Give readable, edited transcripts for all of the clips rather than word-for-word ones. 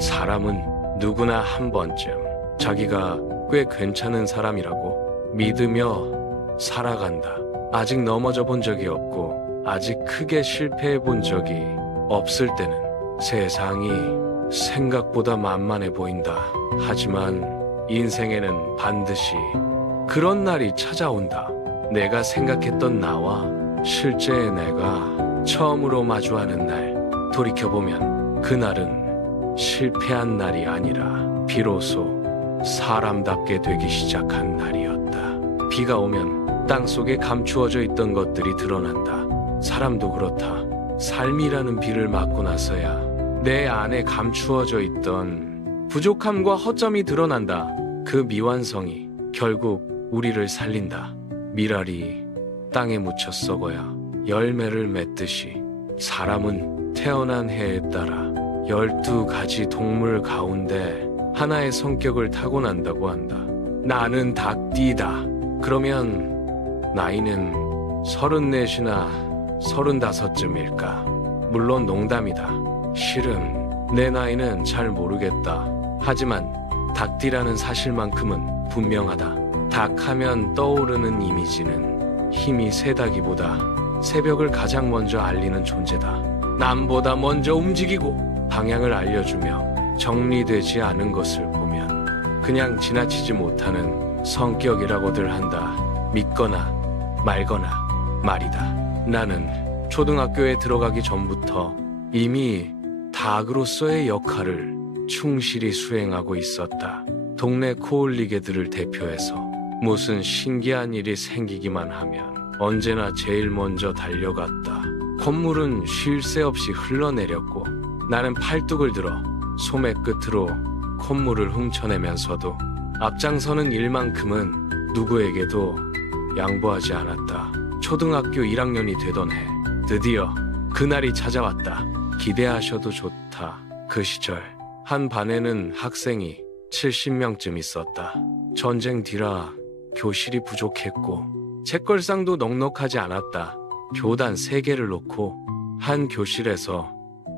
사람은 누구나 한 번쯤 자기가 꽤 괜찮은 사람이라고 믿으며 살아간다. 아직 넘어져 본 적이 없고 아직 크게 실패해 본 적이 없을 때는 세상이 생각보다 만만해 보인다. 하지만 인생에는 반드시 그런 날이 찾아온다. 내가 생각했던 나와 실제의 내가 처음으로 마주하는 날, 돌이켜보면 그날은 실패한 날이 아니라 비로소 사람답게 되기 시작한 날이었다. 비가 오면 땅속에 감추어져 있던 것들이 드러난다. 사람도 그렇다. 삶이라는 비를 맞고 나서야 내 안에 감추어져 있던 부족함과 허점이 드러난다. 그 미완성이 결국 우리를 살린다. 밀알이 땅에 묻혀 썩어야 열매를 맺듯이 사람은 태어난 해에 따라 12가지 동물 가운데 하나의 성격을 타고난다고 한다. 나는 닭띠다. 그러면 나이는 34이나 35쯤일까? 물론 농담이다. 실은 내 나이는 잘 모르겠다. 하지만 닭띠라는 사실만큼은 분명하다. 닭하면 떠오르는 이미지는 힘이 세다기보다 새벽을 가장 먼저 알리는 존재다. 남보다 먼저 움직이고 방향을 알려주며 정리되지 않은 것을 보면 그냥 지나치지 못하는 성격이라고들 한다. 믿거나 말거나 말이다. 나는 초등학교에 들어가기 전부터 이미 닭으로서의 역할을 충실히 수행하고 있었다. 동네 코올리개들을 대표해서 무슨 신기한 일이 생기기만 하면 언제나 제일 먼저 달려갔다. 콧물은 쉴 새 없이 흘러내렸고 나는 팔뚝을 들어 소매 끝으로 콧물을 훔쳐내면서도 앞장서는 일만큼은 누구에게도 양보하지 않았다. 초등학교 1학년이 되던 해 드디어 그날이 찾아왔다. 기대하셔도 좋다. 그 시절 한 반에는 학생이 70명쯤 있었다. 전쟁 뒤라 교실이 부족했고 책걸상도 넉넉하지 않았다. 교단 3개를 놓고 한 교실에서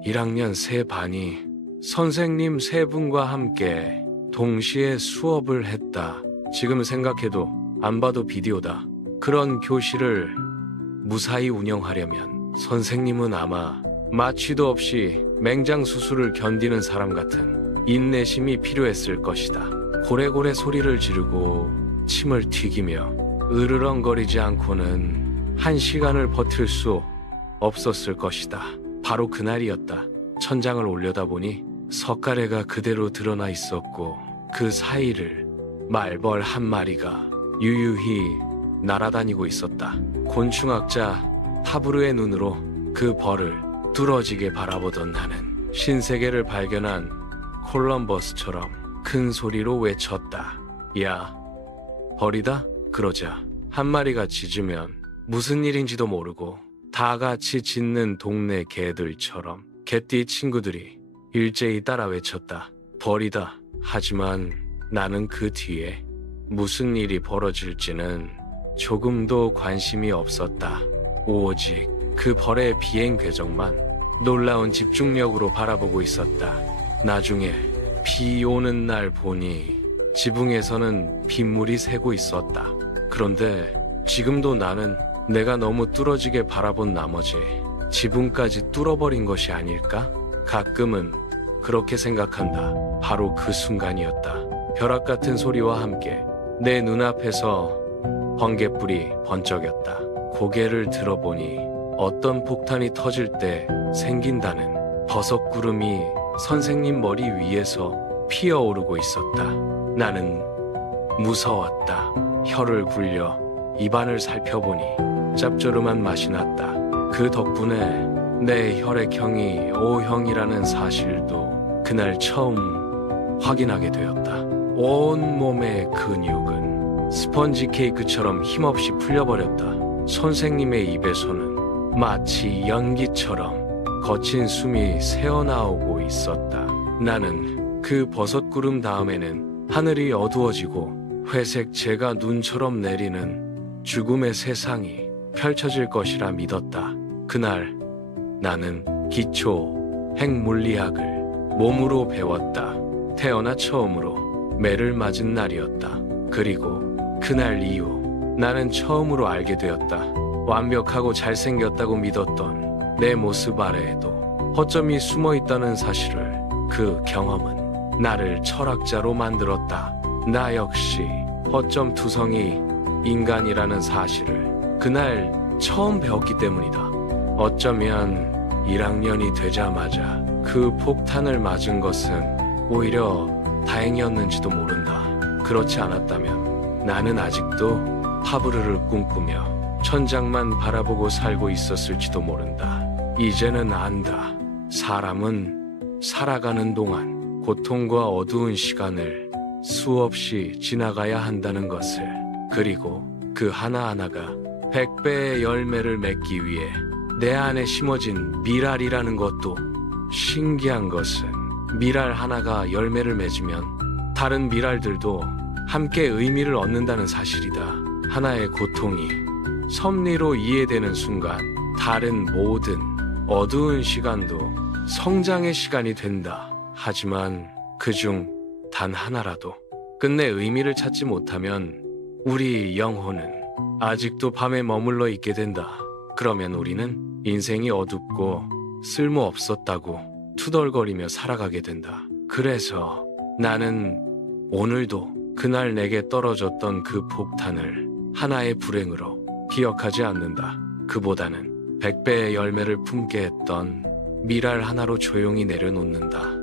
1학년 3반이 선생님 3분과 함께 동시에 수업을 했다. 지금 생각해도 안 봐도 비디오다. 그런 교실을 무사히 운영하려면 선생님은 아마 마취도 없이 맹장수술을 견디는 사람 같은 인내심이 필요했을 것이다. 고래고래 소리를 지르고 침을 튀기며 으르렁거리지 않고는 1시간을 버틸 수 없었을 것이다. 바로 그날이었다. 천장을 올려다보니 석가래가 그대로 드러나 있었고 그 사이를 말벌 한 마리가 유유히 날아다니고 있었다. 곤충학자 파브르의 눈으로 그 벌을 뚫어지게 바라보던 나는 신세계를 발견한 콜럼버스처럼 큰 소리로 외쳤다. 야, 벌이다? 그러자 한 마리가 짖으면 무슨 일인지도 모르고 다 같이 짖는 동네 개들처럼 개띠 친구들이 일제히 따라 외쳤다. 벌이다. 하지만 나는 그 뒤에 무슨 일이 벌어질지는 조금도 관심이 없었다. 오직 그 벌의 비행 궤적만 놀라운 집중력으로 바라보고 있었다. 나중에 비 오는 날 보니 지붕에서는 빗물이 새고 있었다. 그런데 지금도 나는 내가 너무 뚫어지게 바라본 나머지 지붕까지 뚫어버린 것이 아닐까? 가끔은 그렇게 생각한다. 바로 그 순간이었다. 벼락 같은 소리와 함께 내 눈앞에서 번갯불이 번쩍였다. 고개를 들어보니 어떤 폭탄이 터질 때 생긴다는 버섯구름이 선생님 머리 위에서 피어오르고 있었다. 나는 무서웠다. 혀를 굴려 입안을 살펴보니 짭조름한 맛이 났다. 그 덕분에 내 혈액형이 O형이라는 사실도 그날 처음 확인하게 되었다. 온 몸의 근육은 스펀지 케이크처럼 힘없이 풀려버렸다. 선생님의 입에서는 마치 연기처럼 거친 숨이 새어나오고 있었다. 나는 그 버섯구름 다음에는 하늘이 어두워지고 회색 재가 눈처럼 내리는 죽음의 세상이 펼쳐질 것이라 믿었다. 그날 나는 기초 핵물리학을 몸으로 배웠다. 태어나 처음으로 매를 맞은 날이었다. 그리고 그날 이후 나는 처음으로 알게 되었다. 완벽하고 잘생겼다고 믿었던 내 모습 아래에도 허점이 숨어 있다는 사실을. 그 경험은 나를 철학자로 만들었다. 나 역시 허점 투성이 인간이라는 사실을 그날 처음 배웠기 때문이다. 어쩌면 1학년이 되자마자 그 폭탄을 맞은 것은 오히려 다행이었는지도 모른다. 그렇지 않았다면 나는 아직도 하브르를 꿈꾸며 천장만 바라보고 살고 있었을지도 모른다. 이제는 안다. 사람은 살아가는 동안 고통과 어두운 시간을 수없이 지나가야 한다는 것을. 그리고 그 하나하나가 100배의 열매를 맺기 위해 내 안에 심어진 미랄이라는 것도. 신기한 것은 미랄 하나가 열매를 맺으면 다른 미랄들도 함께 의미를 얻는다는 사실이다. 하나의 고통이 섭리로 이해되는 순간 다른 모든 어두운 시간도 성장의 시간이 된다. 하지만 그중 단 하나라도 끝내 의미를 찾지 못하면 우리 영혼은 아직도 밤에 머물러 있게 된다. 그러면 우리는 인생이 어둡고 쓸모없었다고 투덜거리며 살아가게 된다. 그래서 나는 오늘도 그날 내게 떨어졌던 그 폭탄을 하나의 불행으로 기억하지 않는다. 그보다는 100배의 열매를 품게 했던 미랄 하나로 조용히 내려놓는다.